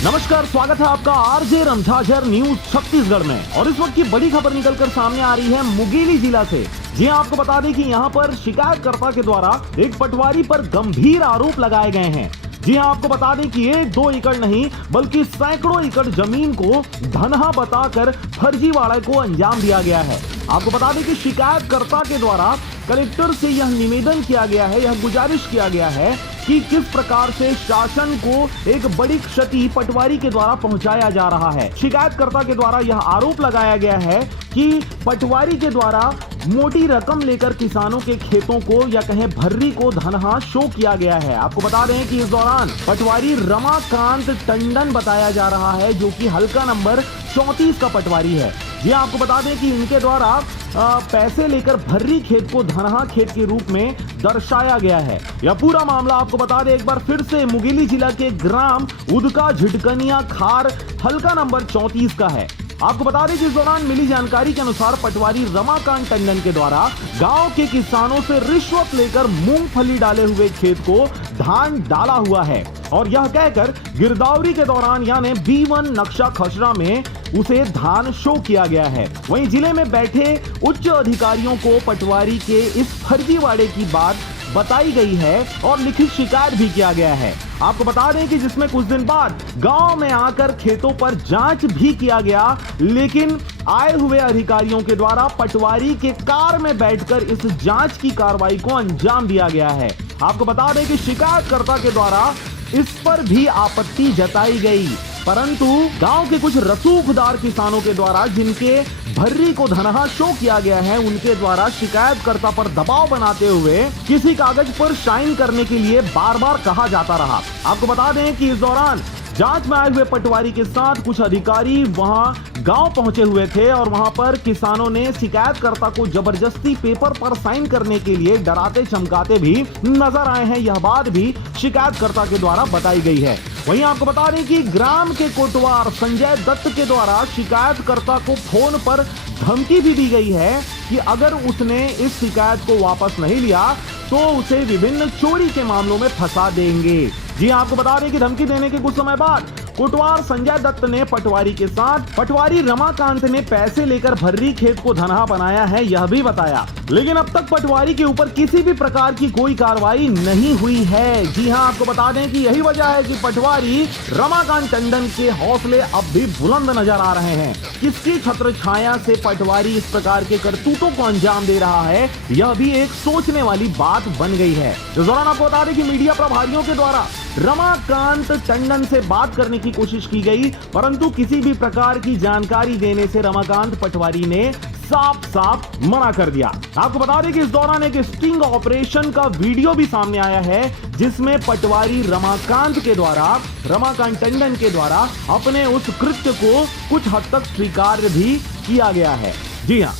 नमस्कार, स्वागत है आपका आरजे रमझाझर न्यूज छत्तीसगढ़ में। और इस वक्त की बड़ी खबर निकलकर सामने आ रही है मुंगेली जिला से। जी हां, आपको बता दें कि यहां पर शिकायतकर्ता के द्वारा एक पटवारी पर गंभीर आरोप लगाए गए हैं। जी हां, आपको बता दें कि ये 2 एकड़ नहीं बल्कि सैकड़ों एकड़ जमीन को धनहा बताकर फर्जीवाड़े को अंजाम दिया गया है। आपको बता दें कि शिकायतकर्ता के द्वारा कलेक्टर से यह निवेदन किया गया है, यह गुजारिश किया गया है कि किस प्रकार से शासन को एक बड़ी क्षति पटवारी के द्वारा पहुंचाया जा रहा है। शिकायतकर्ता के द्वारा यह आरोप लगाया गया है कि पटवारी के द्वारा मोटी रकम लेकर किसानों के खेतों को या कहें भर्री को धनहा शो किया गया है। आपको बता दें कि इस दौरान पटवारी रमाकांत टंडन बताया जा रहा है, जो कि हल्का नंबर 34 का पटवारी है। जी आपको बता दें कि इनके द्वारा पैसे लेकर भर्री खेत को धनहा खेत के रूप में दर्शाया गया है। यह पूरा मामला आपको बता दें एक बार फिर से मुंगेली जिला के ग्राम उदका झिटकनिया खार हल्का नंबर 34 का है। आपको बता दें कि इस दौरान मिली जानकारी के अनुसार पटवारी रमाकांत टंडन के द्वारा गांव के किसानों से रिश्वत लेकर मूंगफली डाले हुए खेत को धान डाला हुआ है और यह कहकर गिरदावरी के दौरान यानी B1 नक्शा खसरा में उसे धान शो किया गया है। वहीं जिले में बैठे उच्च अधिकारियों को पटवारी के इस फर्जीवाड़े की बात बताई गई है और लिखित शिकायत भी किया गया है। आपको बता दें कि जिसमें कुछ दिन बाद गांव में आकर खेतों पर जांच भी किया गया, लेकिन आए हुए अधिकारियों के द्वारा पटवारी के कार में बैठकर इस जांच की कार्रवाई को अंजाम दिया गया है। आपको बता दें कि शिकायतकर्ता के द्वारा इस पर भी आपत्ति जताई गई, परंतु गांव के कुछ रसूखदार किसानों के द्वारा जिनके भर्री को धनहा शो किया गया है, उनके द्वारा शिकायतकर्ता पर दबाव बनाते हुए किसी कागज पर साइन करने के लिए बार बार कहा जाता रहा। आपको बता दें कि इस दौरान जांच में आए हुए पटवारी के साथ कुछ अधिकारी वहां गांव पहुंचे हुए थे और वहां पर किसानों ने शिकायतकर्ता को जबरदस्ती पेपर पर साइन करने के लिए डराते चमकाते भी नजर आए हैं। यह बात भी शिकायतकर्ता के द्वारा बताई गई है। वहीं आपको बता दें कि ग्राम के कोटवार संजय दत्त के द्वारा शिकायतकर्ता को फोन पर धमकी भी दी गई है कि अगर उसने इस शिकायत को वापस नहीं लिया तो उसे विभिन्न चोरी के मामलों में फंसा देंगे। जी आपको बता दें कि धमकी देने के कुछ समय बाद कोटवार संजय दत्त ने पटवारी के साथ पटवारी रमाकांत ने पैसे लेकर भर्री खेत को धनहा बनाया है, यह भी बताया। लेकिन अब तक पटवारी के ऊपर किसी भी प्रकार की कोई कार्रवाई नहीं हुई है। जी हां, आपको बता दें कि यही वजह है कि पटवारी रमाकांत टंडन के हौसले अब भी बुलंद नजर आ रहे हैं। किसकी छत्र छाया से पटवारी इस प्रकार के करतूतों को अंजाम दे रहा है, यह भी एक सोचने वाली बात बन गई है। इस दौरान आपको बता दें कि मीडिया प्रभारियों के द्वारा रमाकांत टंडन से बात करने की कोशिश की गई, परंतु किसी भी प्रकार की जानकारी देने से रमाकांत पटवारी ने साफ साफ मना कर दिया। आपको बता दें कि इस दौरान एक स्टिंग ऑपरेशन का वीडियो भी सामने आया है, जिसमें पटवारी रमाकांत टंडन के द्वारा अपने उस कृत्य को कुछ हद तक स्वीकार भी किया गया है। जी हाँ।